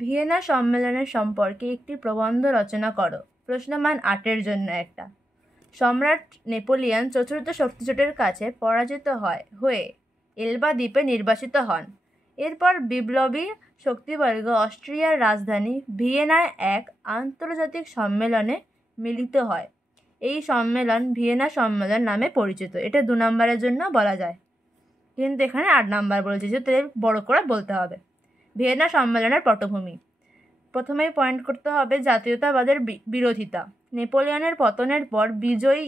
Vienna সম্মেলনের সম্পর্কে একটি প্রবন্ধ রচনা করো। প্রশ্নমান 8-এর জন্য একটা। সম্রাট নেপোলিয়ন চতুর্থ শক্তিজোটের কাছে পরাজিত হয়ে এলবা দ্বীপে নির্বাসিত হন। এরপর বিপ্লবী শক্তিবর্গ অস্ট্রিয়ার রাজধানী ভিয়েনায় এক আন্তর্জাতিক সম্মেলনে মিলিত হয়। এই সম্মেলন ভিয়েনা সম্মেলন নামে পরিচিত। এটা 2 নম্বরের জন্য বলা যায়, কিন্তু এখানে 8 নম্বর বলেছে, যেহেতু বড় করে বলতে হবে। ভিয়েনা সম্মেলনের পটভূমি। প্রথমেই পয়েন্ট করতে হবে জাতীয়তাবাদের বিরোধিতা। নেপোলিয়নের পতনের পর বিজয়ী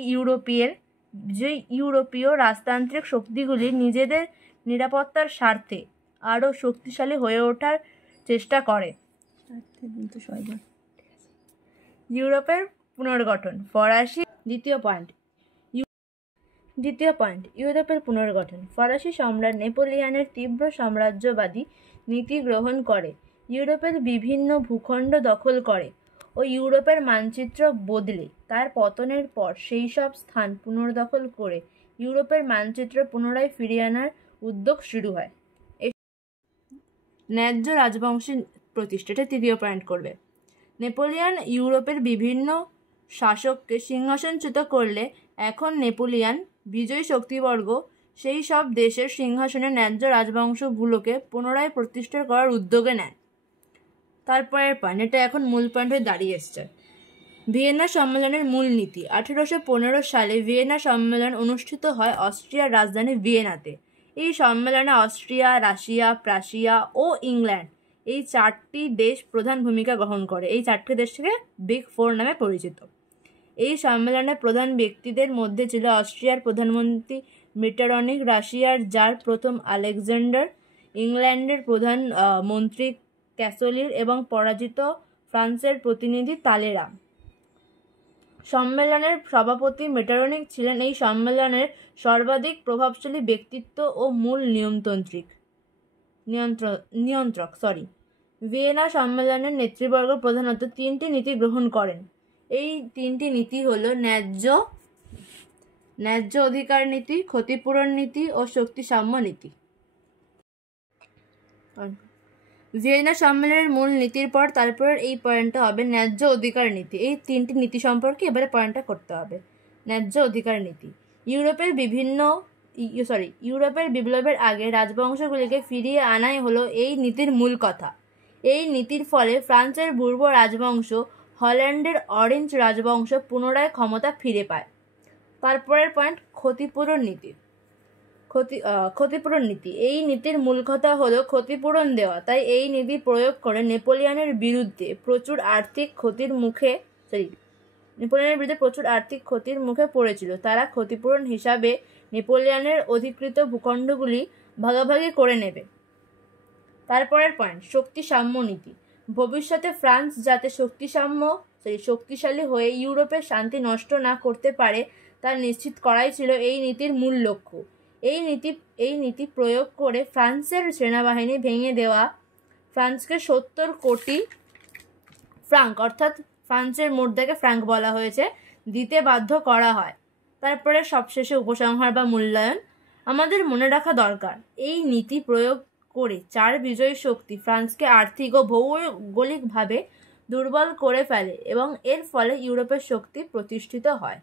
ইউরোপীয় রাজতান্ত্রিক শক্তিগুলি নিজেদের নিরাপত্তার স্বার্থে আরও শক্তিশালী হয়ে ওঠার চেষ্টা করে। ইউরোপের পুনর্গঠন। ফরাসি দ্বিতীয় পয়েন্ট ইউরোপের পুনর্গঠন। ফরাসি সম্রাট নেপোলিয়নের তীব্র সাম্রাজ্যবাদী নীতি গ্রহণ করে ইউরোপের বিভিন্ন ভূখণ্ড দখল করে ও ইউরোপের মানচিত্র বদলে তার পতনের পর সেই সব স্থান পুনর্দখল করে ইউরোপের মানচিত্র পুনরায় ফিরিয়ে আনার উদ্যোগ শুরু হয়। ন্যায্য রাজবংশের প্রতিষ্ঠা, এটা 3য় পয়েন্ট করবে। নেপোলিয়ন ইউরোপের বিভিন্ন শাসককে সিংহাসনচ্যুত করলে এখন নেপোলিয়ন বিজয়ী শক্তিবর্গ সেই সব দেশের সিংহাসনে ন্যায্য রাজবংশগুলোকে পুনরায় প্রতিষ্ঠা করার উদ্যোগে নেন। তারপরের পয়েন্ট, এটা এখন মূল পয়েন্ট হয়ে দাঁড়িয়ে এসছে। ভিয়েনা সম্মেলনের মূল নীতি। 1815 সালে ভিয়েনা সম্মেলন অনুষ্ঠিত হয় অস্ট্রিয়ার রাজধানী ভিয়েনাতে। এই সম্মেলনে অস্ট্রিয়া, রাশিয়া, প্রাশিয়া ও ইংল্যান্ড এই 4টি দেশ প্রধান ভূমিকা গ্রহণ করে। এই 4টি দেশ থেকে বিগ 4 নামে পরিচিত। এই সম্মেলনে প্রধান ব্যক্তিদের মধ্যে ছিল অস্ট্রিয়ার প্রধানমন্ত্রী মিটারনিখ, রাশিয়ার জার প্রথম আলেকজান্ডার, ইংল্যান্ডের প্রধান মন্ত্রী ক্যাসলির এবং পরাজিত ফ্রান্সের প্রতিনিধি তালেরা। সম্মেলনের সভাপতি মিটারনিখ ছিলেন এই সম্মেলনের সর্বাধিক প্রভাবশালী ব্যক্তিত্ব ও মূল নিয়ন্ত্রক। ভিয়েনা সম্মেলনের নেতৃবর্গ প্রধানত 3টি নীতি গ্রহণ করেন। এই 3টি নীতি হল ন্যায্য অধিকার নীতি, ক্ষতিপূরণ নীতি ও শক্তিসাম্য নীতি। ভিয়েনা সম্মেলনের মূল নীতির পর তারপর এই পয়েন্টটা হবে ন্যায্য অধিকার নীতি। এই 3টি নীতি সম্পর্কে এবারে পয়েন্টটা করতে হবে। ন্যায্য অধিকার নীতি। ইউরোপের বিপ্লবের আগে রাজবংশগুলিকে ফিরিয়ে আনাই হলো এই নীতির মূল কথা। এই নীতির ফলে ফ্রান্সের বুর্বো রাজবংশ, হল্যান্ডের অরেঞ্জ রাজবংশ পুনরায় ক্ষমতা ফিরে পায়। তারপরের পয়েন্ট, ক্ষতিপূরণ নীতি। এই নীতির মূল কথা হলো ক্ষতিপূরণ দেওয়া। তাই এই নীতি প্রয়োগ করে নেপোলিয়নের বিরুদ্ধে প্রচুর আর্থিক ক্ষতির মুখে পড়েছিল। তারা ক্ষতিপূরণ হিসাবে নেপোলিয়নের অধিকৃত ভূখণ্ডগুলি ভাগাভাগি করে নেবে। তারপরের পয়েন্ট, শক্তিসাম্য নীতি। ভবিষ্যতে ফ্রান্স যাতে শক্তিশালী হয়ে ইউরোপের শান্তি নষ্ট না করতে পারে তা নিশ্চিত করাই ছিল এই নীতির মূল লক্ষ্য। এই নীতি প্রয়োগ করে ফ্রান্সের সেনাবাহিনী ভেঙে দেওয়া ফ্রান্সকে 70 কোটি ফ্রাঙ্ক, অর্থাৎ ফ্রান্সের মুদ্রাকে ফ্রাঙ্ক বলা হয়েছে, দিতে বাধ্য করা হয়। তারপরে সবশেষে উপসংহার বা মূল্যায়ন। আমাদের মনে রাখা দরকার, এই নীতি প্রয়োগ করে 4 বিজয়ী শক্তি ফ্রান্সকে আর্থিক ও ভৌগোলিকভাবে দুর্বল করে ফেলে এবং এর ফলে ইউরোপের শক্তি প্রতিষ্ঠিত হয়।